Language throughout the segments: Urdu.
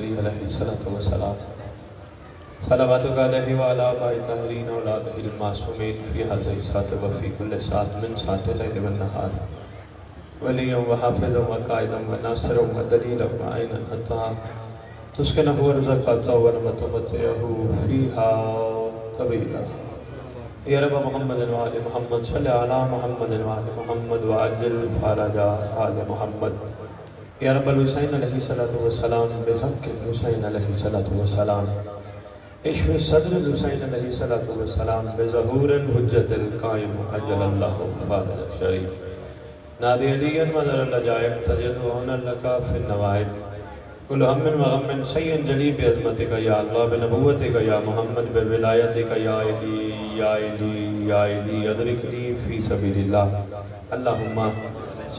البشری علیہ الصلوۃ والسلام صلواتک علیہ وعلی آباء الطاہرین اولادہ المعصومین فی ھذہ الساعۃ وفی کل ساعۃ من ساعات اللیل والنہار ولیٰ وحافظا وقائدا وناصرا ودلیلا وعینا حتی تسکنہ ورزقک ونتمتعہ فیہا طویلا یا رب محمد وآل محمد صلی علی محمد وآل محمد وعجل فرج آل محمد یا رب الحسین علیہ الصلوۃ والسلام بحق الحسین علیہ الصلوۃ والسلام اشف صدر الحسین علیہ الصلوۃ والسلام بظہور الحجت القائم عجل اللہ فرج شریف نادی علی مظہر العجائب تجدون لک فی النوائب کل ہم وغم شیء جلی بعظمتک یا اللہ بنبوتک یا محمد بولایتک یا علی یا علی یا علی ادرکنی فی سبیل اللہ اللہم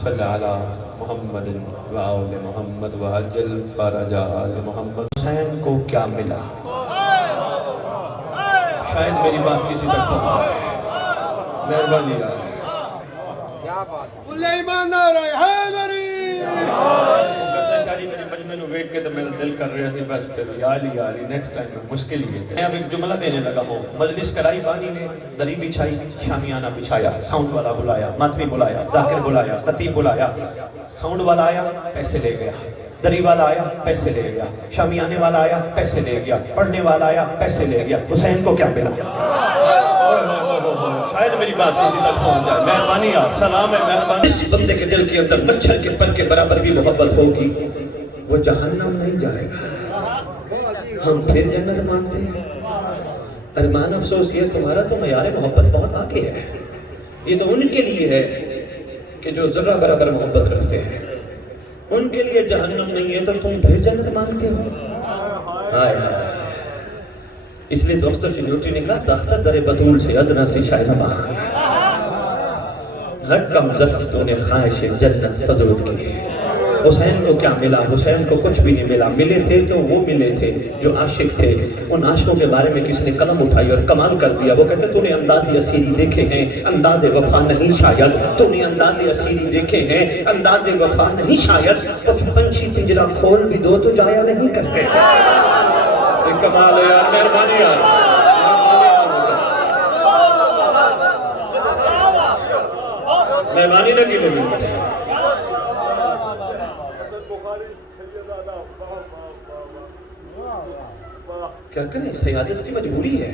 صلی علی محمد وآل محمد وعجل فرج آل محمد۔ حسین کو کیا ملا؟ شاید میری بات کسی تک پہنچ مہربانی ویٹ کے تو میرا دل کر رہے ہیں بس پھر یا علی نیکسٹ ٹائم میں مشکل ہی ہے۔ میں اب ایک جملہ دینے لگا ہوں۔ مجلس کرائی بانی نے دری بچھائی شامیانہ بچھایا ساؤنڈ والا بلایا ماتمی بلایا ذاکر بلایا خطیب بلایا ساؤنڈ والا آیا پیسے لے گیا دری والا آیا پیسے لے گیا شامیانے والا آیا پیسے لے گیا پڑھنے والا آیا پیسے لے گیا۔ حسین کو کیا ملا؟ شاید میری بات کسی تک پہنچ جائے۔ مہربانی آپ سلام ہے مہربانی۔ اس بندے کے دل کے اندر مچھر کے پر کے برابر بھی محبت ہوگی وہ جہنم نہیں جائے گا۔ ہم پھر جنت مانگتے ہیں۔ ارمان افسوس یہ تمہارا تو معیار محبت بہت آگے ہے۔ یہ تو ان کے لیے ہے کہ جو ذرہ برابر محبت رکھتے ہیں، ان کے لیے جہنم نہیں ہے تو تم پھر جنت مانگتے ہو۔ ہائے ہائے، اس لیے دختر چنوٹی نے کہا تختہ در بطول سے ادنا سی شاید ماں رقم ظرف تو نے خواہش جنت فضول کی۔ حسین کو کیا ملا؟ حسین کو کچھ بھی نہیں ملا۔ ملے تھے تو وہ ملے تھے جو عاشق تھے۔ ان عاشقوں کے بارے میں کسی نے قلم اٹھائی اور کمال کر دیا۔ وہ کہتے تو نے انداز اسیری دیکھے ہیں انداز وفا نہیں شاید، تو نے انداز اسیری دیکھے ہیں انداز وفا نہیں شاید، کچھ پنچھی پنجرا کھول بھی دو تو جایا نہیں کرتے۔ کمال ہے یار، مہربانی یار، مہربانی نہ کی لگی۔ کیا کریں، سیادت کی مجبوری ہے۔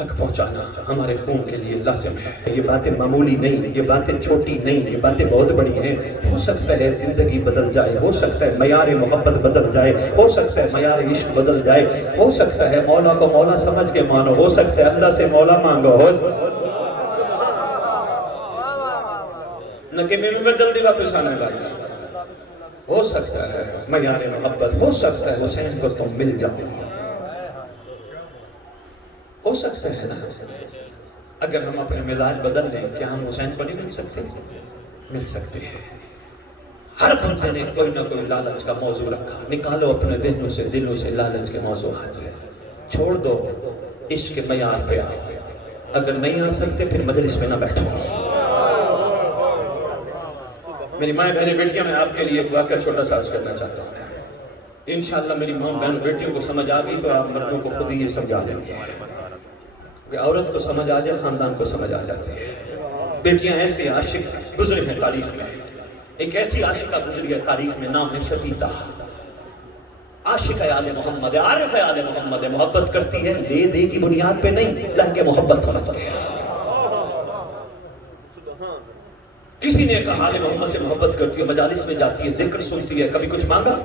حق پہنچانا ہمارے خون کے لیے لازم ہے۔ یہ باتیں معمولی نہیں، یہ باتیں چھوٹی نہیں، یہ باتیں بہت بڑی ہیں۔ ہو سکتا ہے زندگی بدل جائے، ہو سکتا ہے معیار محبت بدل جائے، ہو سکتا ہے معیار عشق بدل جائے، ہو سکتا ہے مولا کو مولا سمجھ کے مانو، ہو سکتا ہے اللہ سے مولا مانگو، نہ کہ میں جلدی واپس آنے لگا۔ ہو سکتا ہے معیار محبت، ہو سکتا ہے حسین کو تم مل جاؤ، ہو سکتا ہے نا۔ اگر ہم اپنے مزاج بدل لیں کیا ہم حسین کو نہیں مل سکتے؟ مل سکتے ہیں۔ ہر بندے نے کوئی نہ کوئی لالچ کا موضوع رکھا۔ نکالو اپنے ذہنوں سے دلوں سے لالچ کے موضوعات، چھوڑ دو، عشق کے معیار پہ آؤ۔ اگر نہیں آ سکتے پھر مجلس میں نہ بیٹھو۔ میری ماں بہنیں بیٹیاں، میں آپ کے لیے ایک واقعہ چھوٹا سا عرض کرنا چاہتا ہوں۔ انشاءاللہ میری ماں بہن بیٹیوں کو سمجھ آ گئی تو آپ مردوں کو خود ہی یہ سمجھا دیں گے۔ عورت کو سمجھ آ جائے خاندان کو سمجھ آ جاتی ہے۔ بیٹیاں ایسے عاشق گزرے ہیں تاریخ میں، ایک ایسی عاشقہ گزری ہے تاریخ میں، نام ہے شتیتا۔ عاشق آل محمد، عارف آل محمد، محبت کرتی ہے لے دے کی بنیاد پہ نہیں، لہ کے محبت سمجھتے ہیں۔ کسی نے کہا آل محمد سے محبت کرتی ہے، مجالس میں جاتی ہے، ذکر سنتی ہے، کبھی کچھ مانگا؟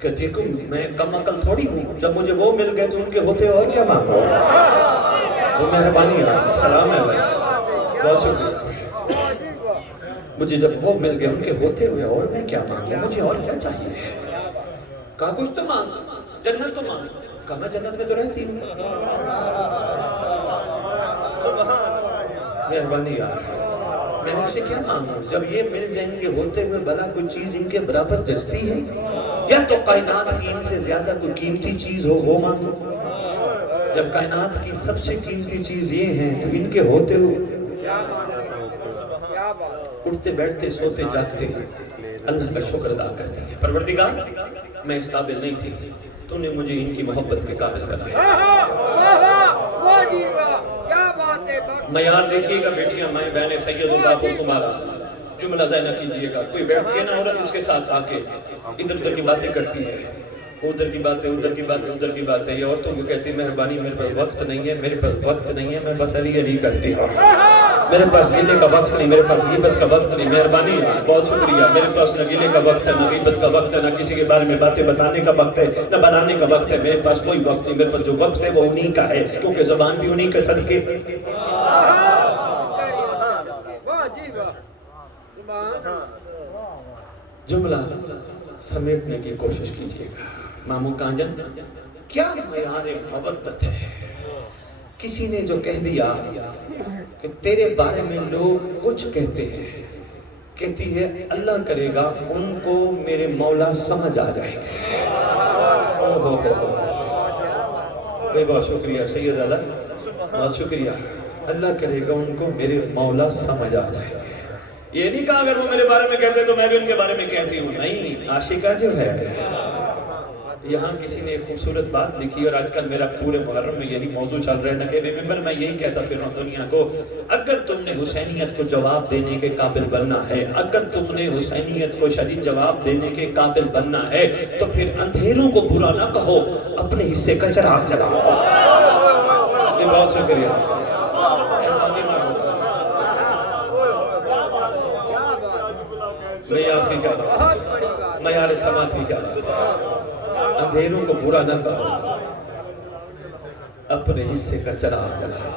کہتی ہے کہ میں کم عقل تھوڑی ہوں، جب مجھے وہ مل گئے تو ان کے ہوتے اور کیا مانگو؟ وہ مہربانی ہے، سلام ہے بہت شکریہ۔ مجھے جب وہ مل گئے ان کے ہوتے ہوئے اور میں کیا مانگوں، مجھے اور کیا چاہیے؟ کہا کچھ تو مانگ، جنت تو مانگ۔ کہا میں جنت میں تو رہتی ہوں۔ مہربانی یار، میں ان سے کیا مانگوں؟ جب یہ مل جائیں گے ہوتے ہوئے بھلا کوئی چیز ان کے برابر جچتی ہے؟ یا تو کائنات کی ان سے زیادہ کوئی قیمتی چیز ہو وہ مانگو۔ جب کائنات کی سب سے قیمتی چیز یہ ہے تو ان کے ہوتے ہوئے اٹھتے بیٹھتے سوتے جاگتے اللہ کا شکر ادا کرتی ہے۔ پروردگار میں اس قابل نہیں تھی، تو نے مجھے ان کی محبت کے قابل بنایا۔ معیار دیکھیے گا بیٹیاں، مائیں بہنیں، سیدوں کو تمہارا جملہ ضائع نہ کیجیے گا۔ کوئی بیٹھی ہے نا عورت، اس کے ساتھ آ کے ادھر ادھر کی باتیں کرتی ہے، ادھر کی باتیں ادھر کی باتیں ادھر کی باتیں، یہ عورتوں کو کہتی ہے مہربانی میرے پاس وقت نہیں ہے، میرے پاس وقت نہیں ہے، میں بس علی علی کرتی ہوں، میرے پاس گیلے کا وقت نہیں، میرے پاس غیبت کا وقت نہیں، مہربانی بہت شکریہ، میرے پاس نہ گیلے کا وقت ہے، نہ غیبت کا وقت ہے، نہ کسی کے بارے میں باتیں بتانے کا وقت ہے، نہ بنانے کا وقت ہے، میرے پاس کوئی وقت نہیں، میرے پاس جو وقت ہے وہ انہی کا ہے، کیونکہ زبان بھی انہی کے صدقے۔ جملہ سمیٹنے کی کوشش کیجئے گا۔ مامو کانجن کیا معیار مودت ہے؟ کسی نے جو کہہ دیا کہ تیرے بارے میں لوگ کچھ کہتے ہیں، کہتی ہے اللہ کرے گا ان کو میرے مولا سمجھ آ جائے گا۔ بہت شکریہ سید دادا، بہت شکریہ۔ اللہ کرے گا ان کو میرے مولا سمجھ آ جائے گا۔ یہ نہیں کہا اگر وہ میرے بارے میں کہتے تو میں بھی ان کے بارے میں کہتی ہوں، نہیں، عاشقہ جو ہے۔ یہاں کسی نے ایک خوبصورت بات لکھی، اور آج کل میرا پورے محرم میں یہی موضوع چل رہا ہے، نہ کہ ممبر میں یہی کہتا پھر رہا ہوں دنیا کو، اگر تم نے حسینیت کو جواب دینے کے قابل بننا ہے، اگر تم نے حسینیت کو شدید جواب دینے کے قابل بننا ہے، تو پھر اندھیروں کو برا نہ کہو، اپنے حصے کا چراغ جلاؤ۔ یہ بہت شکریہ۔ میں آپ کی کیا بات، معیار سماعت کی کیا بات، اندھیروں کو برا نہ کہو، اپنے حصے کا چراغ جلاؤ۔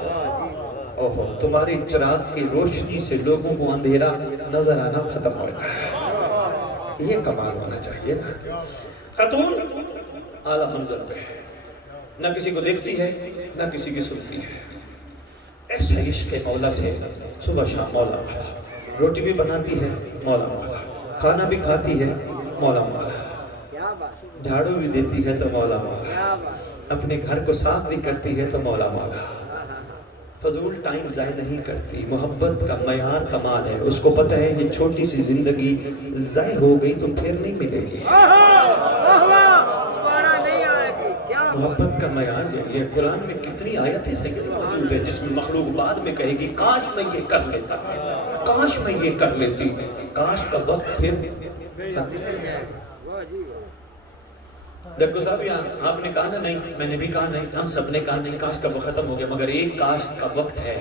اوہو، تمہاری چراغ کی روشنی سے لوگوں کو اندھیرا نظر آنا ختم ہو جائے، یہ کمال ہونا چاہیے نا۔ خاتون اعلیٰ منظر پہ ہے، نہ کسی کو دیکھتی ہے نہ کسی کی سنتی ہے، ایسا عشق مولا سے صبح شام مولا مولا، روٹی بھی بناتی ہے مولا مولا، کھانا بھی کھاتی ہے مولا مولا، جھاڑو بھی دیتی ہے تو مولا مولا، اپنے گھر کو صاف بھی کرتی ہے تو مولا مولا، فضول ٹائم ضائع نہیں کرتی، محبت کا معیار کمال ہے، اس کو پتہ ہے یہ چھوٹی سی زندگی ضائع ہو گئی تو پھر نہیں ملے گی۔ محبت کا معیار یہ قرآن میں کتنی آیتیں سید موجود ہے جس میں مخلوق بعد میں کہے گی کاش میں یہ کر لیتا، کاش میں یہ کر لیتی، کاش کا وقت پھر۔ ڈاکٹر صاحب یہاں آپ نے کہا نا نہیں، میں نے بھی کہا نہیں، ہم سب نے کہا نہیں، کاش کا وقت ختم ہو گیا، مگر ایک کاش کا وقت ہے،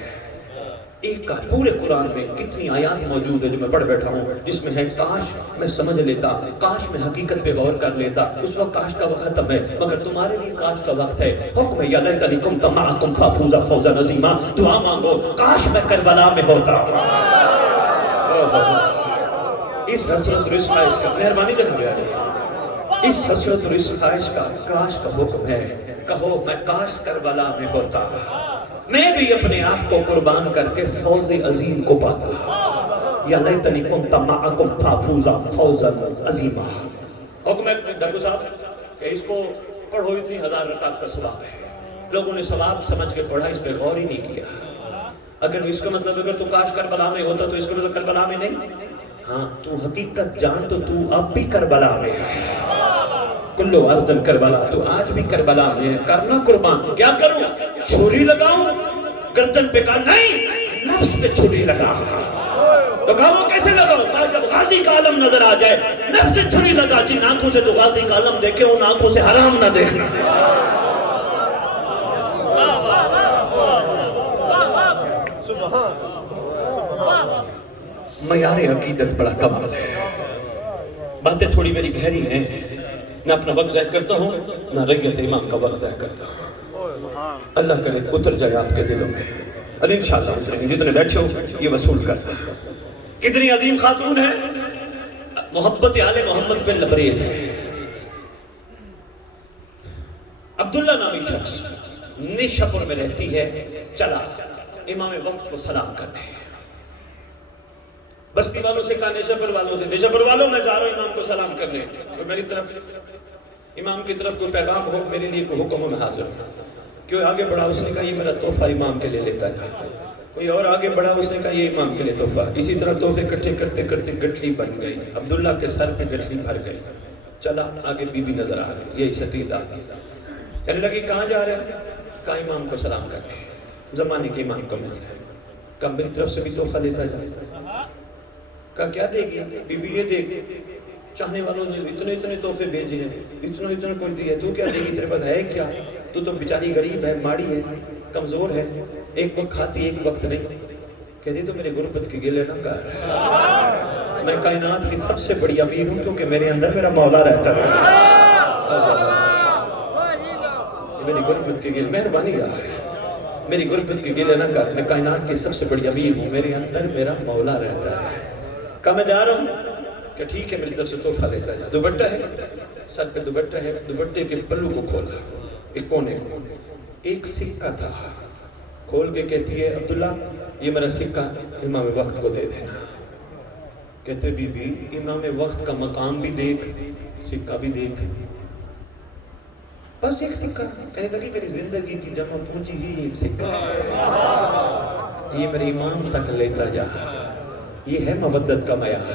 ایک کا پورے قرآن میں کتنی آیات موجود ہے جو میں پڑھ بیٹھا ہوں جس میں ہے کاش میں سمجھ لیتا، کاش میں حقیقت پہ غور کر لیتا، اس وقت کاش کا وقت ختم ہے، مگر تمہارے لیے کاش کا وقت ہے۔ حکم ہے یا لیتنی کنت معکم فافوز فوزا عظیما، دعا مانگو کاش میں کربلا میں ہوتا۔ اس حسرت رزق خواہش کا مہربانی دیکھا گیا ہے، اس حسرت رزق خواہش کا کاش کا حکم ہے، کہو میں کاش کربلا میں ہوتا، میں بھی اپنے آپ کو قربان کر کے فوز عظیم کو پاتا۔ یا لیتنی کنت معکم فافوز فوزا عظیما۔ حکم ہے ڈاکٹر صاحب کہ اس کو پڑھو، اتنی 1000 رکعت کا ثواب ہے، لوگوں نے ثواب سمجھ کے پڑھا، اس پہ غور ہی نہیں کیا۔ اگر اس کا مطلب اگر تو کاش کربلا میں ہوتا تو اس کا مطلب کربلا میں نہیں، ہاں تو حقیقت جان تو اب بھی کربلا میں ہے، کلو ارضن کربلا، تو آج بھی کربلا میں ہے، کرنا قربان، کیا کروں؟ چھری لگاؤں گردن پہ؟ کہا نہیں، نفس پہ چھری لگاؤں۔ تو کہا وہ کیسے لگاؤں؟ کہا جب غازی کا علم نظر آ جائے، نفس سے چھری لگا، جن آنکھوں سے تو غازی کا علم دیکھے ان آنکھوں سے حرام نہ دیکھنا۔ معیار عقیدت بڑا کمال ہے، باتیں تھوڑی میری گہری ہیں، نہ اپنا وقت ضائع کرتا ہوں نہ ریت امام کا وقت ضائع کرتا ہوں۔ اللہ کرے اتر جائے آپ کے دلوں میں، اور انشاءاللہ اتریں گے، جتنے بیٹھے ہو یہ وصول کرتا ہے۔ کتنی عظیم خاتون ہے، محبت آل محمد بن لبریز ہے۔ عبداللہ نامی شخص نیشاپور میں رہتی ہے، چلا امام وقت کو سلام کرنے، بستی والوں سے کہا نیشاپور والوں سے، نیشاپور والوں میں جا رہا ہوں امام کو سلام کرنے، تو میری طرف امام کی طرف کوئی پیغام ہو، میرے لیے کوئی حکم ہو، میں حاضر ہوں۔ کوئی آگے بڑھا، اس نے کہا یہ میرا تحفہ امام کے لیے لیتا ہے، کوئی اور آگے بڑھا، اس نے کہا یہ امام کے لیے تحفہ، اسی طرح تحفے کٹھے کرتے کرتے گٹھلی بن گئی، عبداللہ کے سر پہ گٹھلی بھر گئی، چلا آگے بی بی نظر آ گئی، یہ شتیدہ کہنے لگی کہاں جا رہے ہیں؟ کہا امام کو سلام کرنے، زمانے کے امام کو ملنے۔ کہا میری طرف سے بھی تحفہ لیتا جائے۔ کہا کیا دے گی؟ بی بی یہ دے گی، چاہنے والوں نے اتنے تحفے بھیجے ہیں، اتنے کچھ دیے، تو کیا دے گی؟ تیرے پاس ہے کیا؟ تو بیچاری غریب ہے، ماڑی ہے، کمزور ہے، ایک وقت کھاتی ایک وقت نہیں۔ کہتی تو میرے غربت کے گلے نہ کر، میں کائنات کی سب سے بڑی امیر ہوں کیونکہ میرے اندر میرا مولا رہتا ہے۔ میری غربت کے گلے، مہربانی یار، میری غربت کے گلے نہ کر، میں کائنات کی سب سے بڑی امیر ہوں، میرے اندر میرا مولا رہتا ہے۔ کہا میں جا رہا ہوں، کہ ٹھیک ہے میری طرف سے تحفہ لیتا جا۔ دوپٹہ ہے، سر پہ دوپٹہ ہے، دوپٹے کے پلو کو کھولا، ایک کونے کو، ایک سکہ تھا، کھول کے کہتی ہے عبداللہ یہ میرا سکہ امام وقت کو دے دینا۔ کہتے بی بی امام وقت کا مقام بھی دیکھ، سکہ بھی دیکھ، بس ایک سکہ۔ کہنے لگی میری زندگی کی جمع پونجی ہی ایک سکہ، یہ میرے امام تک لیتا جا، یہ ہے مودت کا معیار،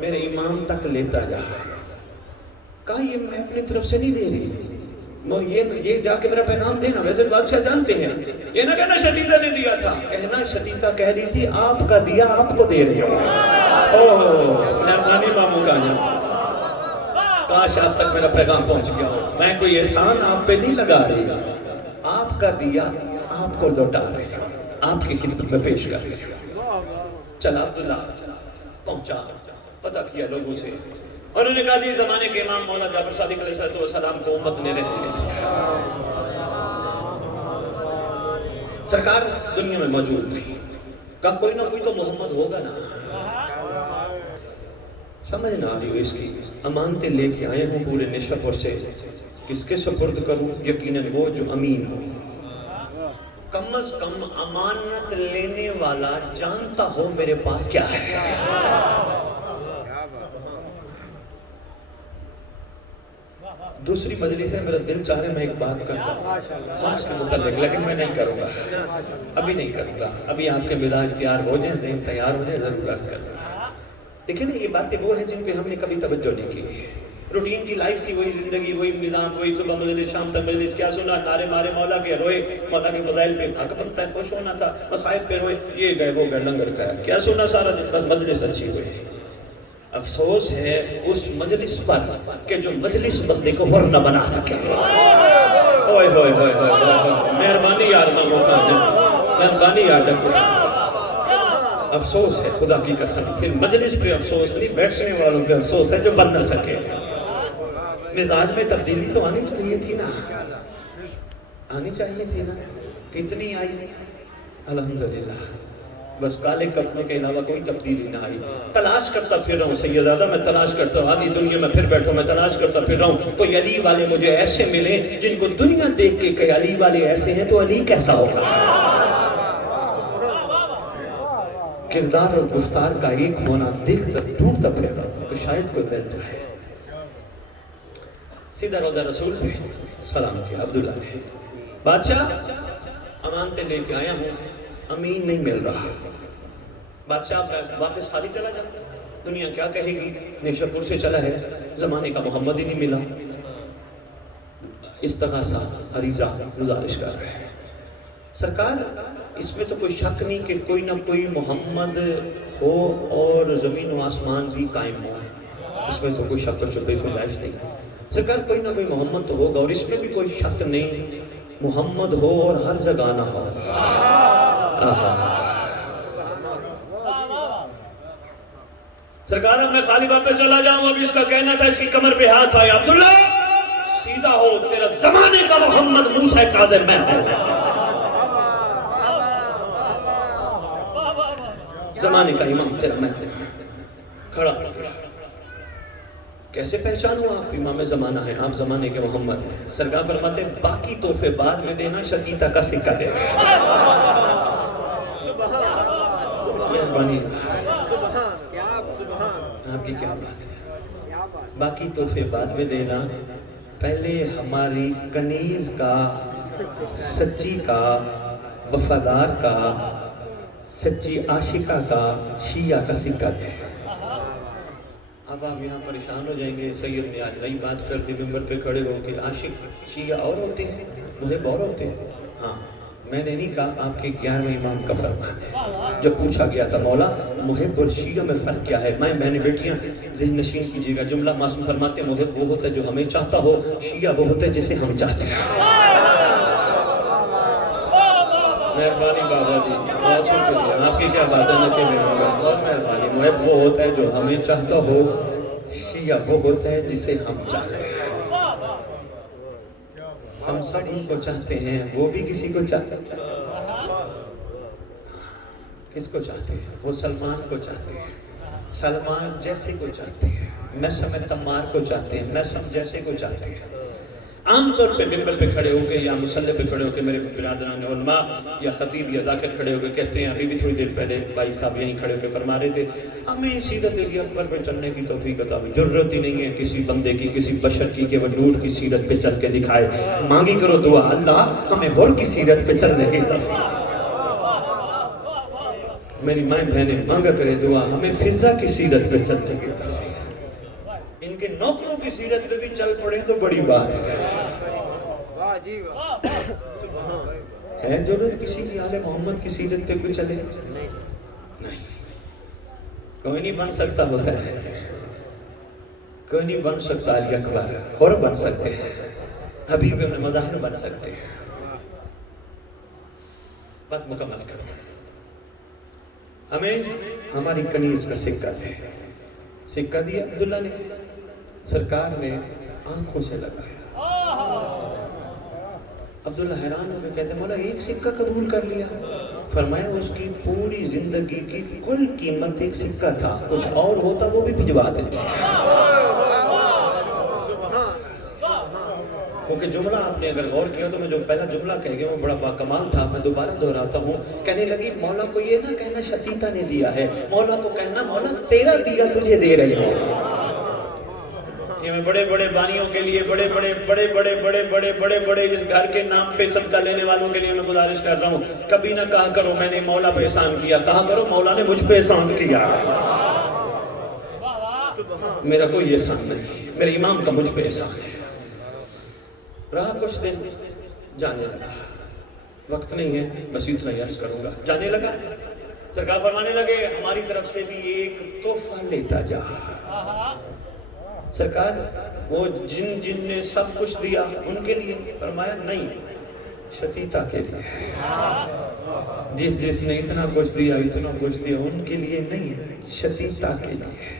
میرے امام تک لیتا جا۔ کہا یہ میں اپنی طرف سے نہیں دے رہی، یہ جا کے میرا پیغام دینا، ویسے بادشاہ جانتے ہیں، یہ نہ کہنا شدیدہ نے دیا تھا، کہنا شدیدہ کہہ رہی تھی آپ کا دیا آپ کو دے رہے ہو۔ مہربانی ماموں کا جان، کاش آپ تک میرا پیغام پہنچ گیا ہو، میں کوئی احسان آپ پہ نہیں لگا رہی، آپ کا دیا آپ کو لوٹا رہے ہیں، آپ کی خدمت میں پیش کر رہے ہیں۔ چلا عبداللہ پہنچا، پتہ کیا لوگوں سے، انہوں نے کہا دی زمانے کے امام مولا جعفر صادق علیہ السلام کو امت نے رہنے دیا، سرکار دنیا میں موجود نہیں، کہا کوئی نہ کوئی تو محمد ہوگا نا۔ سمجھ نہ آ رہی ہو اس کی، امانتیں لے کے آئے ہوں پورے نشاپور سے، کس کے سپرد کروں؟ یقیناً وہ جو امین ہو، کم از کم امانت لینے والا جانتا ہو میرے پاس کیا ہے۔ دوسری مجلس ہے، میرا دل چاہ رہے میں ایک بات کرتا ہوں خاص کے متعلق، لیکن میں نہیں کروں گا، ابھی نہیں کروں گا، ابھی آپ کے مزاج تیار ہو جائیں، ذہن تیار ہو جائیں، ضرور عرض کروں گا۔ دیکھیں نا یہ باتیں وہ ہیں جن پہ ہم نے کبھی توجہ نہیں کی، روٹین کی لائف کی وہی زندگی، وہی نظام، وہی صبح مجلس شام تک مجلس، کیا سنا نعرے مارے مولا کے، روئے مولا کے فضائل پہ، حق بنتا ہے خوش ہونا تھا، مصائب پہ روئے، یہ گئے وہ گئے لنگر کھایا، کیا سنا سارا دن، بس مجلس اچھی ہوئی۔ افسوس ہے اس مجلس پر کہ جو مجلس بندے کو حر نہ بنا سکے۔ اوئے ہوئے ہوئے ہوئے، مہربانی یار ماموں کا جان، مہربانی یار ڈاکٹر صاحب، افسوس ہے خدا کی قسم، پھر مجلس پہ افسوس نہیں، بیٹھنے والوں پہ افسوس ہے جو بن نہ سکے۔ مزاج میں تبدیلی تو آنی چاہیے تھی نا، آنی چاہیے تھی نا، کتنی آئی؟ الحمدللہ، بس کالے کپڑوں کے علاوہ کوئی تبدیلی نہ آئی۔ تلاش کرتا پھر رہا ہوں سیدزادہ، میں تلاش کرتا ہوں، آدھی دنیا میں پھر بیٹھوں، میں تلاش کرتا پھر رہا ہوں، کوئی علی والے مجھے ایسے ملے جن کو دنیا دیکھ کے کہ علی والے ایسے ہیں تو علی کیسا ہوگا۔ کردار اور گفتار کا ایک ہونا دیکھتا ڈھونڈتا پھر رہا ہوں، تو شاید کوئی مل جائے۔ سیدھا روضہ رسول پہ سلام کیا عبداللہ نے، بادشاہ امانتیں لے کے آیا ہوں، امین نہیں مل رہا، بادشاہ میں واپس خالی چلا جاتا، دنیا کیا کہے گی، نیشاپور سے چلا ہے، زمانے کا محمد ہی نہیں ملا۔ استغاثہ عریضہ گزارش کر رہے ہیں، سرکار اس میں تو کوئی شک نہیں کہ کوئی نہ کوئی محمد ہو اور زمین و آسمان بھی قائم ہو، اس میں تو کوئی شک و شبہ گنجائش نہیں۔ سرکار کوئی نہ کوئی محمد تو ہوگا، اور اس میں بھی کوئی شک نہیں محمد ہو اور ہر جگہ نہ ہو۔ سرکار اب میں خالی واپس چلا جاؤں، ابھی اس کا کہنا تھا، اس کی کمر پہ ہاتھ آیا، عبداللہ سیدھا ہو، تیرا زمانے کا محمد موسیٰ کاظم میں ہوں، زمانے کا امام تیرا میں ہوں، کھڑا کیسے پہچانوں آپ امام زمانہ ہیں، آپ زمانے کے محمد ہیں؟ سرکار فرماتے ہیں باقی تحفے بعد میں دینا، شتیتا کا سکہ دے مہربانی، آپ کی کیا بات ہے، باقی تحفے بعد میں دینا، پہلے ہماری کنیز کا، سچی کا، وفادار کا، سچی عاشقہ کا، شیعہ کا سکہ دے۔ اب آپ یہاں پریشان ہو جائیں گے، سید نے آج نئی بات کر دی ممبر پہ کھڑے ہو کے، عاشق شیعہ اور ہوتے ہیں، محب اور ہوتے ہیں۔ ہاں میں نے نہیں کہا، آپ کے 11ویں امام کا فرمان ہے۔ جب پوچھا گیا تھا مولا محب اور شیعہ میں فرق کیا ہے، میں نے بیٹیاں ذہن نشین کیجیے گا، جملہ معصوم فرماتے ہیں محب وہ ہوتا ہے جو ہمیں چاہتا ہو، شیعہ وہ ہوتا ہے جسے ہم چاہتے ہیں۔ مہربانی بابا جی، بہت شکریہ، آپ کی کیا بات ہے، نکے میں ہوگا، بہت مہربانی۔ محب وہ ہوتا ہے جو ہمیں چاہتا ہو، شیعہ وہ ہوتا ہے جسے ہم چاہتے ہیں۔ ہم سب ان کو چاہتے ہیں، وہ بھی کسی کو چاہتے ہیں۔ کس کو چاہتے ہیں؟ وہ سلمان کو چاہتے ہیں، سلمان جیسے کو چاہتے ہیں، میسم تمار کو چاہتے ہیں، میسم جیسے کو چاہتے ہیں۔ عام طور پہ ممبر پہ کھڑے ہو کے یا مصلی پہ کھڑے ہو کے میرے برادران علماء یا خطیب یا ذاکر کھڑے ہو کے کہتے ہیں، ابھی بھی تھوڑی دیر پہلے بھائی صاحب یہیں کھڑے ہو کے فرما رہے تھے، ہمیں سیرت علی اکبر پہ چلنے کی توفیق عطا فرمائے، ضرورت ہی نہیں ہے کسی بندے کی، کسی بشر کی کہ وہ نور کی سیرت پہ چل کے دکھائے، مانگی کرو دعا اللہ ہمیں ہور کی سیرت پہ چلنے کی توفیق۔ میری مائیں بہنیں مانگا کرے دعا ہمیں فضا کی سیرت پہ چلنے کی توفیق۔ ان کے نوکروں کی سیرت پہ بھی چل پڑے تو بڑی بات ہے۔ ہے ضرورت کسی کی آل محمد کی سیرت پہ کوئی چلے؟ نہیں، کوئی نہیں بن سکتا حسین، کوئی نہیں بن سکتا علی اکبر، اور بن سکتے ہیں حبیب ابن مظاہر بن سکتے ہیں۔ بات مکمل کرو، ہمیں ہماری کنیز کا سکہ دے، سکہ دیا عبداللہ نے، سرکار نے آنکھوں سے لگایا۔ عبداللہ حیران ہو کے کہتے ہیں مولا ایک سکہ قبول کر لیا؟ فرمایا اس کی پوری زندگی کی کل قیمت ایک سکہ تھا، کچھ اور ہوتا وہ بھی بھجوا دیتے۔ کیونکہ جملہ آپ نے اگر غور کیا تو میں جو پہلا جملہ کہہ گیا وہ بڑا باکمال تھا، میں دوبارہ دہراتا ہوں۔ کہنے لگی مولا کو یہ نہ کہنا شتیتا نے دیا ہے، مولا کو کہنا مولا تیرا دیا تجھے دے رہی ہوں۔ یہ میں بڑے بڑے بانیوں کے لیے، بڑے بڑے اس گھر کے نام پہ صدقہ لینے والوں کے لیے میں گزارش کر رہا ہوں، کبھی نہ کہا کرو میں نے مولا پہ احسان کیا، کہا کرو مولا نے مجھ پہ احسان کیا۔ میرا کوئی احسان نہیں، میرے امام کا مجھ پہ احسان ہے۔ رہا کچھ دن، جانے لگا، وقت نہیں ہے بس اتنا ہی عرض کروں گا، جانے لگا، سرکار فرمانے لگے ہماری طرف سے بھی ایک تحفہ لیتا جا۔ سرکار وہ جن نے سب کچھ دیا ان کے لیے؟ فرمایا نہیں، شتیتا کے لیے۔ جس نے اتنا کچھ دیا ان کے لیے نہیں، شتیتا کے لیے۔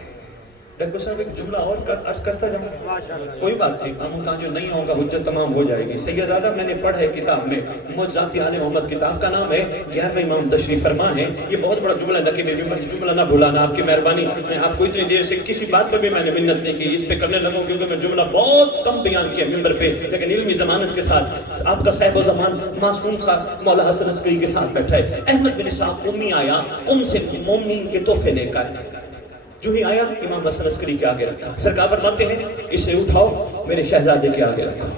ڈاکٹر صاحب ایک جملہ اور عرض کرتا جاؤں، کوئی بات نہیں، ہم کا جو نہیں ہوگا حجت تمام ہو جائے گی۔ سیدادہ میں نے پڑھا ہے کتاب میں، معجزات آل محمد کتاب کا نام ہے، 11ویں امام تشریف فرما ہے، یہ بہت بڑا جملہ ہے، نقیب جملہ نہ بھولانا، آپ کی مہربانی، میں آپ کو اتنی دیر سے کسی بات پہ بھی میں نے منت نہیں کی، اس پہ کرنے لگوں کیونکہ میں جملہ بہت کم بیان کیا ممبر پہ، لیکن علمی ضمانت کے ساتھ آپ کا صاحب و زمان معصوم صاحب مولا حسن عسکری کے ساتھ بیٹھا ہے۔ احمد بن اسحاق قمی آیا قم سے مومنین کے تحفے لے کر، جو ہی آیا امام حسن عسکری کے آگے رکھا، سرکار فرماتے ہیں اسے اٹھاؤ میرے شہزادے کے آگے رکھو۔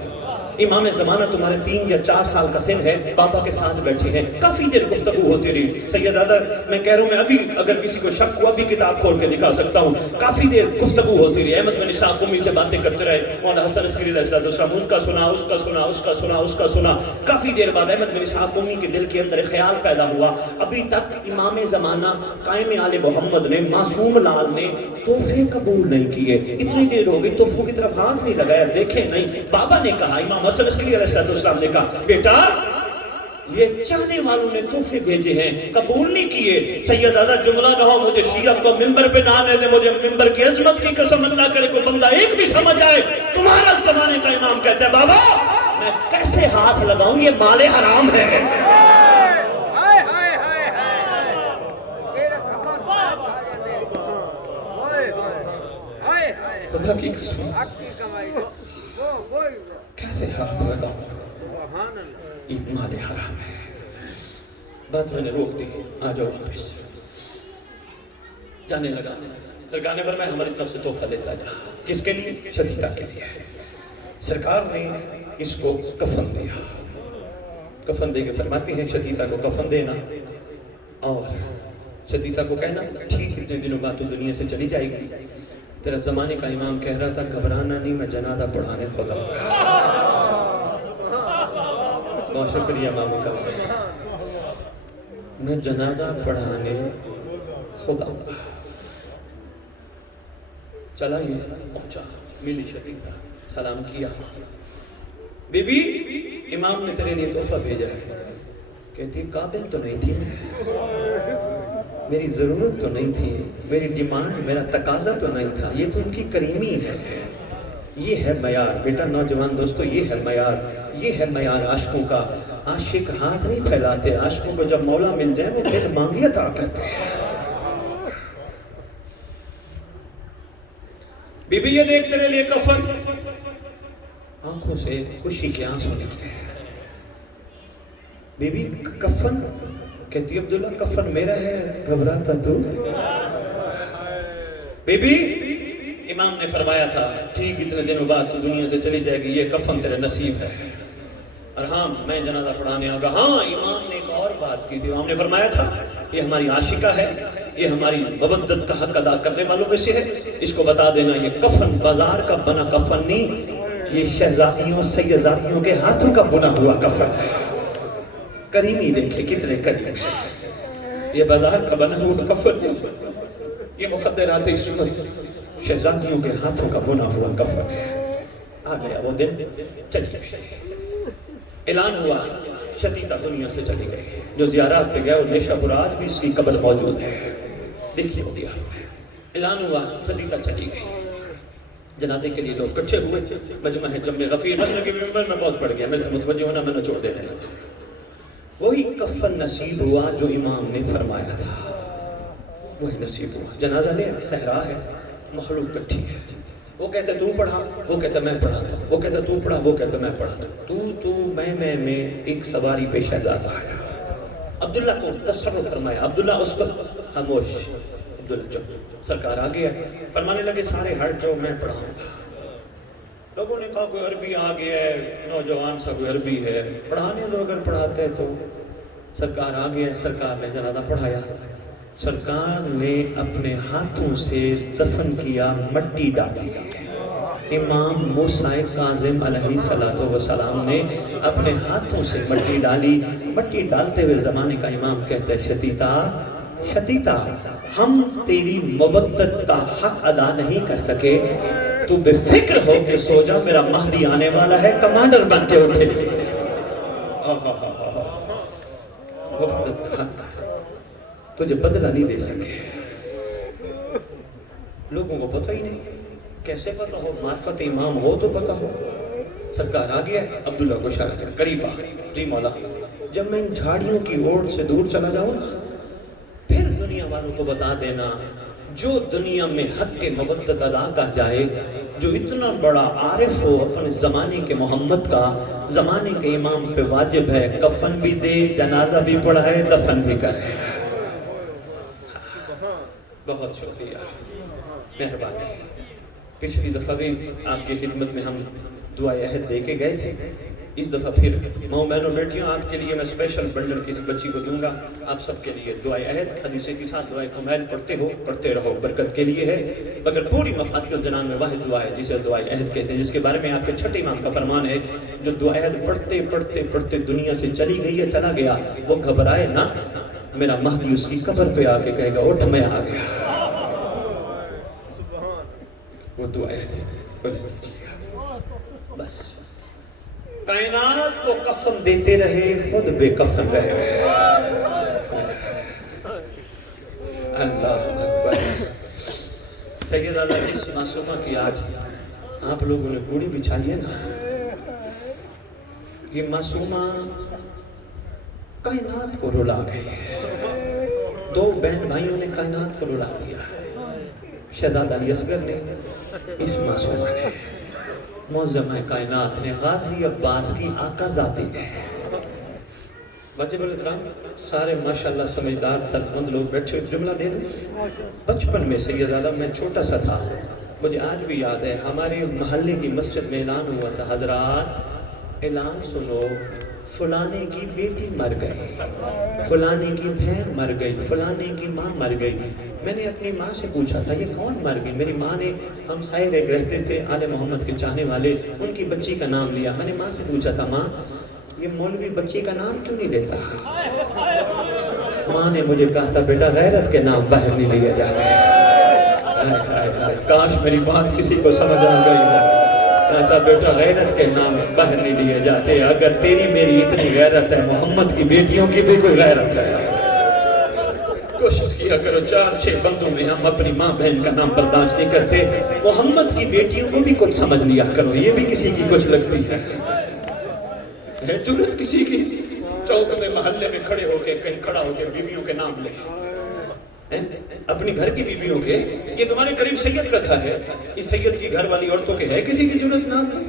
امام زمانہ تمہارے 3 یا 4 سال کا سن ہے، پاپا کے ساتھ بیٹھے ہیں، کافی دیر گفتگو ہوتی رہی۔ سیدادہ میں کہہ رہا ہوں، میں ابھی اگر کسی کو شک ہوا بھی کتاب کھول کے دکھا سکتا ہوں، کافی دیر گفتگو ہوتی رہی۔ احمد بن اسحاق قمی سے باتیں کرتے رہے، مولانا حسن عسکری علیہ السلام ان کا سنا، اس کا سنا، اس کا سنا، اس کا سنا۔ کافی دیر بعد احمد بن اسحاق قمی کے دل کے اندر خیال پیدا ہوا، ابھی تک امام زمانہ قائم آل محمد نے، معصوم لال نے تحفے قبول نہیں کیے، اتنی دیر ہو گئی تحفوں کی طرف ہاتھ نہیں لگایا، دیکھے نہیں۔ بابا نے کہا، امام حسن عسکری علیہ السلام نے کہا، بیٹا یہ چاہنے والوں نے تحفے بھیجے ہیں، قبول نہیں کیے۔ سیدزادہ جملہ نہ ہو، مجھے شیعہ کو ممبر پہ نہ آنے دے، مجھے ممبر کی عظمت کی قسم اللہ کرے کوئی بندہ ایک بھی سمجھ آئے تمہارا زمانے کا امام کہتا ہے بابا میں کیسے ہاتھ لگاؤں، یہ مال حرام ہے۔ خدا کی قسم کیسے ہاتھ لگاؤں، یہ مال حرام ہے۔ بات میں نے روک دی، آ جاؤ واپس۔ جانے لگا، سرکار نے فرمایا ہماری طرف سے تحفہ لیتا جا۔ کس کے لیے؟ شتیتا کے لیے۔ سرکار نے اس کو کفن دیا، کفن دے کے فرماتے ہیں شتیتا کو کفن دینا اور شتیتا کو کہنا ٹھیک اتنے دنوں بعد تو دنیا سے چلی جائے گی، تیرا زمانے کا امام کہہ رہا تھا گھبرانا نہیں، میں جنازہ پڑھانے خدا ہوں۔ بہت شکریہ ماموں کا، میں جنازہ پڑھانے خدا ہوں۔ چلا یہ پہنچا، ملی شتیتا، سلام کیا، بی بی امام نے تیرے لیے تحفہ بھیجا ہے۔ کہتی قابل تو نہیں تھی میں، میری ضرورت تو نہیں تھی، میری ڈیمانڈ، میرا تقاضا تو نہیں تھا، یہ تو ان کی کریمی ہے، یہ ہے معیار۔ بیٹا نوجوان دوستو، یہ ہے معیار، یہ ہے معیار عاشقوں کا۔ عاشق ہاتھ نہیں پھیلاتے، عاشقوں کو جب مولا مل جائے وہ پھر مانگے عطا کرتے ہیں۔ بی بی یہ دیکھ تیرے لیے کفن، آنکھوں سے خوشی کے آنسو نکلتے ہیں۔ بی بی کفن، کہتی عبداللہ کفن میرا ہے، گھبراتا تو؟ بی بی امام نے فرمایا تھا ٹھیک اتنے دنوں بعد تو دنیا سے چلی جائے گی، یہ کفن تیرے نصیب ہے، اور ہاں میں جنازہ پڑھانے آؤں گا۔ ہاں امام نے ایک اور بات کی تھی، امام نے فرمایا تھا یہ ہماری عاشقہ ہے، یہ ہماری مودت کا حق ادا کرنے والوں میں سے ہے، اس کو بتا دینا یہ کفن بازار کا بنا کفن نہیں، یہ شہزادیوں سیدزادیوں کے ہاتھوں کا بنا ہوا کفن ہے۔ کریمی دیکھے کتنے کریم ہے، یہ بازار کا بنا ہوا کفن نہیں، یہ مخدرات عصمت شہزادیوں کے ہاتھوں کا بنا ہوا کفن ہے۔ آ گیا وہ دن، چلی گئی، اعلان ہوا شتیتا دنیا سے چلی گئی۔ جو زیارات پہ گیا وہ نیشہ پور آج بھی اس کی قبر موجود ہے، دیکھیے وہ دیا۔ اعلان ہوا شتیتا چلی گئی، جنازے کے لیے لوگ کچھے ہوئے، مجمع ہے جمع غفیر، مسئلہ کے ممبر میں بہت پڑ گیا، میں سے متوجہ ہونا میں نے چھوڑ دینے لگا۔ وہی کفن نصیب ہوا جو امام نے فرمایا تھا، وہی نصیب ہوا۔ جنازہ لے صحرا ہے، مخلوق کٹھی ہے، وہ کہتے تو پڑھا، وہ کہتا میں پڑھاتا ہوں، وہ کہتا تو پڑھا، وہ کہتا میں پڑھاتا ہوں، تو میں ایک سواری پہ شہزادہ آیا۔ عبداللہ کو تصرف فرمایا، عبداللہ اس کو خاموش، عبداللہ چپ۔ سرکار آ گیا، فرمانے لگے سارے ہٹ جاؤ میں پڑھاؤں گا۔ لوگوں نے کہا کوئی عربی آ گیا ہے، نوجوان سا کوئی عربی ہے، پڑھانے دو اگر پڑھاتے تو۔ سرکار آ گیا، سرکار نے جنازہ پڑھایا، سرکار نے اپنے ہاتھوں سے دفن کیا، مٹی ڈالی۔ امام موسیٰ کاظم علیہ السلام نے اپنے ہاتھوں سے مٹی ڈالی۔ مٹی ڈالتے ہوئے زمانے کا امام کہتا ہے شتیتا، شتیتا ہم تیری مودت کا حق ادا نہیں کر سکے، تو بے فکر ہو کے سو جا، میرا مہدی آنے والا ہے، کمانڈر بن کے اٹھے۔ مودت کا حق تجھے بدلہ نہیں دے سکے۔ لوگوں کو پتہ ہی نہیں، کیسے پتہ ہو؟ معرفت امام ہو تو پتہ ہو۔ سرکار آ گیا، عبداللہ کو اشارہ کیا، قریب آ، جی مولا جب میں ان جھاڑیوں کی اوٹ سے دور چلا جاؤں پھر دنیا والوں کو بتا دینا، جو دنیا میں حق کے مودت ادا کر جائے، جو اتنا بڑا عارف ہو اپنے زمانے کے محمد کا، زمانے کے امام پہ واجب ہے کفن بھی دے، جنازہ بھی پڑھائے، دفن بھی کرے۔ بہت شکریہ، مہربانی۔ پچھلی دفعہ بھی آپ کی خدمت میں ہم دعائے عہد دے کے گئے تھے، اس دفعہ پھر ماؤں بہنوں بیٹیوں آپ کے لیے میں اسپیشل بنڈل کسی بچی کو دوں گا، آپ سب کے لیے دعائے عہد حدیثے کے ساتھ دعائے کمیل پڑھتے ہو، پڑھتے رہو، برکت کے لیے ہے۔ مگر پوری مفاتیح الجنان میں واحد دعا ہے جسے دعائے عہد کہتے ہیں، جس کے بارے میں آپ کے چھٹے امام کا فرمان ہے، جو دعائے عہد پڑھتے پڑھتے پڑھتے دنیا سے چلی گئی ہے، چلا گیا، وہ گھبرائے نہ، میرا مہدی اس کی قبر پہ آ کے کہے گا اٹھ میں آ گیا۔ وہ دعائے عہد بس کائنات کو کفن دیتے رہے، خود بے کفن رہے۔ اللہ اکبر۔ سیدہ اس معصومہ کی آج آپ لوگوں نے گوڑی بچھائی ہے نا، یہ معصومہ کائنات کو رلا گئی ہے۔ دو بہن بھائیوں نے کائنات کو رلا دیا، شہزادہ علی اصغر نے، اس معصومہ نے، معظمہ کائنات نے، غازی عباس کی آقا ذاتی ہے۔ واجب الاحترام سارے ماشاءاللہ سمجھدار دردمند لوگ بیٹھے، ایک جملہ دے دوں۔ بچپن میں سیدہ میں چھوٹا سا تھا، مجھے آج بھی یاد ہے، ہمارے محلے کی مسجد میں اعلان ہوا تھا، حضرات اعلان سنو، فلانے کی بیٹی مر گئی، فلانے کی بہن مر گئی، فلانے کی ماں مر گئی۔ میں نے اپنی ماں سے پوچھا تھا یہ کون مر گئی؟ میری ماں نے، ہم سائر ایک رہتے تھے آل محمد کے چاہنے والے، ان کی بچی کا نام لیا۔ میں نے ماں سے پوچھا تھا ماں یہ مولوی بچی کا نام کیوں نہیں لیتا؟ ماں نے مجھے کہا تھا بیٹا غیرت کے نام باہر نہیں لیے جاتے۔ کاش میری بات کسی کو سمجھ آ گئی ہے۔ کہا تھا بیٹا غیرت کے نام باہر نہیں لیے جاتے، اگر تیری میری اتنی غیرت ہے محمد کی بیٹیوں کی بھی کوئی غیرت ہے۔ کوشش کیا کرو 4-6 بندوں میں ہم اپنی ماں بہن کا نام برداشت نہیں کرتے، محمد کی بیٹیوں کو بھی کچھ سمجھ لیا کرو، یہ بھی کسی کی کچھ لگتی ہے۔ جرت کسی کی چوک میں محلے میں کھڑے ہو کے کہیں کھڑا ہو کے بیویوں کے نام لے، اپنی گھر کی بیویوں کے، یہ تمہارے قریب سید کا گھر ہے، اس سید کی گھر والی عورتوں کے ہے کسی کی جرت نام لے،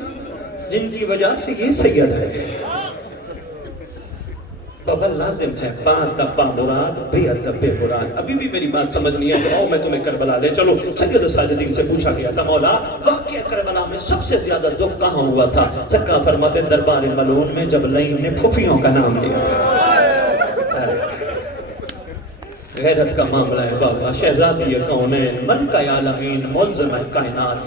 جن کی وجہ سے یہ سید ہے۔ بابا لازم ہے با دبا مراد بے ادب مراد۔ ابھی بھی میری بات سمجھ نہیں ہے تو آؤ میں تمہیں کربلا لے چلو۔ سید ساجدین سے پوچھا گیا تھا مولا واقعہ کربلا میں سب سے زیادہ دکھ کہاں ہوا تھا؟ سرکار فرماتے دربار ملعون میں جب لعین نے پھوپھیوں کا نام لیا تھا۔ غیرت کا معاملہ ہے بابا، شہزادی کونین ملکہ عالمین معظم کائنات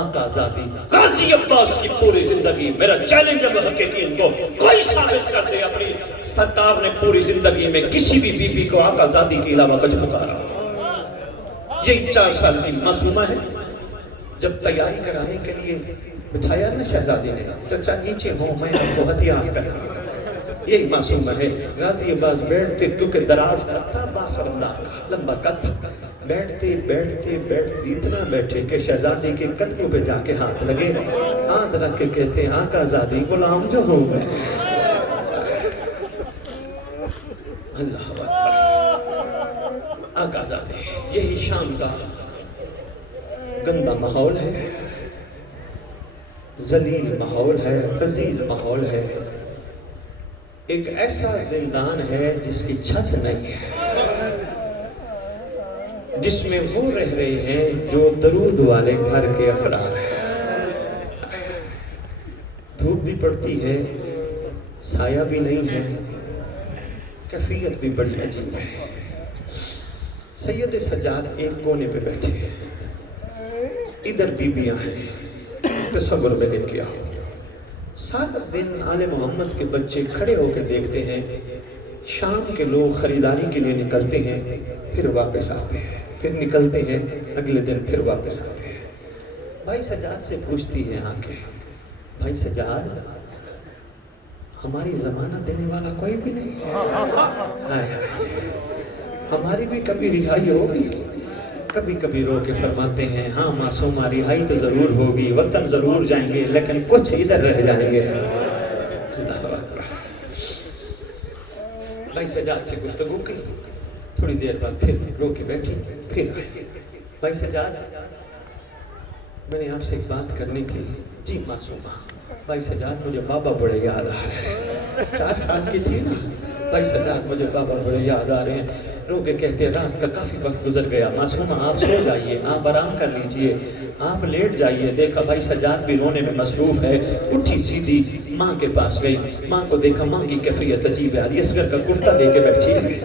آقا ذاتی غازی عباس کی پوری زندگی، میرا چیلنج ہے محققین کو، کوئی ثابت کر دے اپنی سرکار نے پوری زندگی میں کسی بھی بی بی کو آقا ذاتی کے علاوہ کچھ پکارا۔ یہی 4 سال کی معصومہ ہے، جب تیاری کرانے کے لیے بچھایا نا شہزادی نے، چچا نیچے ہوں میں آپ کو ہتھیار پہنا، یہی معصومہ ہے۔ غازی عباس بیٹھتے کیونکہ دراز کرتا باصر اللہ کا لمبا قد، بیٹھتے بیٹھتے بیٹھتے اتنا بیٹھے کہ شہزادی کے قدموں پہ جا کے ہاتھ لگے، ہاتھ رکھ کے کہتے ہیں آقا زادی غلام جو ہوں میں۔ اللہ اکبر، آقا زادی، یہی شام کا گندا ماحول ہے، ذلیل ماحول ہے، فضیل ماحول ہے، ایک ایسا زندان ہے جس کی چھت نہیں ہے، جس میں وہ رہ رہے ہیں جو درود والے گھر کے افراد ہیں۔ دھوپ بھی پڑتی ہے، سایہ بھی نہیں ہے، کیفیت بھی بڑی عجیب ہے۔ سید سجاد ایک کونے پہ بیٹھے ہیں، ادھر بیویاں ہیں، تصور میں نے کیا سارا دن آل محمد کے بچے کھڑے ہو کے دیکھتے ہیں، شام کے لوگ خریداری کے لیے نکلتے ہیں پھر واپس آتے ہیں، پھر نکلتے ہیں اگلے دن پھر واپس آتے ہیں۔ بھائی سجاد سے پوچھتی ہیں آ کے بھائی سجاد ہماری ضمانت دینے والا کوئی بھی نہیں؟ ہماری بھی کبھی رہائی ہوگی؟ کبھی کبھی رو کے فرماتے ہیں ہاں معصومہ رہائی تو ضرور ہوگی، وطن ضرور جائیں گے لیکن کچھ ادھر رہ جائیں گے۔ بھائی سجاد سے گفتگو کی، تھوڑی دیر بعد پھر رو کے بیٹھی، پھر آئی، بھائی سجاد میں نے آپ سے ایک بات کرنی تھی۔ جی معصومہ۔ بھائی سجاد مجھے بابا بڑے یاد آ رہے ہیں، 4 سال کی تھی نا، بھائی سجاد مجھے بابا بڑے یاد آ رہے ہیں۔ رو کے کہتے ہیں رات کا کافی وقت گزر گیا، معصومہ آپ سو جائیے، آپ آرام کر لیجئے، آپ لیٹ جائیے۔ دیکھا بھائی سجاد بھی رونے میں مصروف ہے، اٹھی سیدھی ماں کے پاس گئی، ماں کو دیکھا ماں کی کیفیت عجیب ہے، اصغر کا کرتا لے کے بیٹھی ہے۔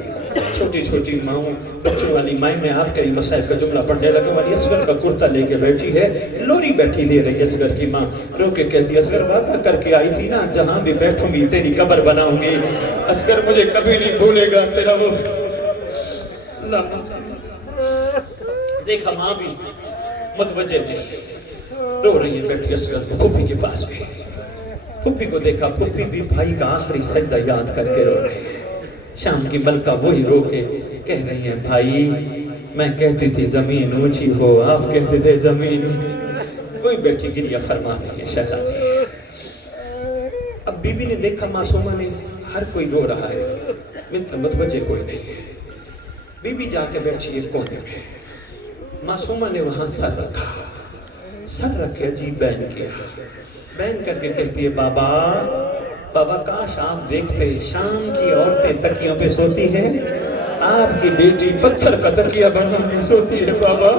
چھوٹی چھوٹی ماؤں بچوں والی مائیں میں آپ کے مصائب کا جملہ پڑھنے لگا، والی اصغر کا کرتا لے کے بیٹھی ہے، لوری بیٹھی دے رہی اصغر کی ماں۔ رو کے کہتی اصغر وعدہ کر کے آئی تھی نا جہاں بھی بیٹھوں گی تیری قبر بناؤں گی، اصغر مجھے کبھی نہیں بھولے گا تیرا وہ۔ دیکھا ماں بھی متوجہ نہیں، رو رہی ہے بیٹھی اصغر کو پھوپھی کے پاس گئی، پھوپھی کو دیکھا، پھوپھی بھی بھائی کا آخری سجدہ یاد کر کے رو رہے ہیں۔ شام کی ملکہ وہی رو کے کہہ رہی ہیں بھائی میں کہتی تھی زمین اونچی ہو، آپ کہتے تھے زمین، کوئی بیٹھی گریہ فرما رہی ہے شہزادی۔ اب بی بی نے دیکھا معصومہ نے ہر کوئی رو رہا ہے، متوجہ کوئی نہیں ہے، بی بی جا کے بیٹھی ایک کونے میں، معصومہ نے وہاں سر رکھا، سر رکھ کے عجیب بین کیا، بین کر کے کہتی ہے بابا بابا کاش آپ دیکھتے شام کی عورتیں تکیوں پہ سوتی ہیں، آپ کی بیٹی پتھر کا تکیہ بنا کے سوتی ہے بابا،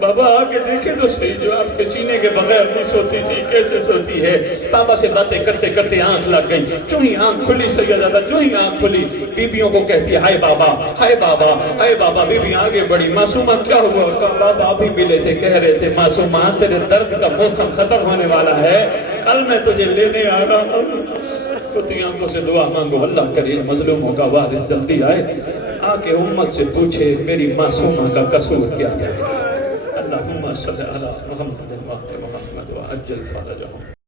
بابا آگے دیکھے تو صحیح جو آپ کے سینے کے بغیر نہیں سوتی تھی کیسے سوتی ہے؟ بابا سے باتیں کرتے کرتے آنکھ لگ گئی، جو ہی آنکھ کھلی سیدہ جو ہی آنکھ کھلی بیبیوں کو کہتی ہے ہائے بابا ہائے بابا ہائے بابا۔ بیبی آگے بڑی، معصومہ کیا ہوا؟ کہا بابا ابھی ملے تھے کہہ رہے تھے معصومہ تیرے درد کا موسم ختم ہونے والا ہے، کل میں تجھے لینے آ رہا ہوں۔ کتی آنکھوں سے دعا مانگو اللہ کریم مظلوموں کا وارث جلدی آئے، آ کے امت سے پوچھے میری معصومہ کا قصور کیا ہے۔ اللہم صلی علی محمد وعلی محمد وعجل فرجہم۔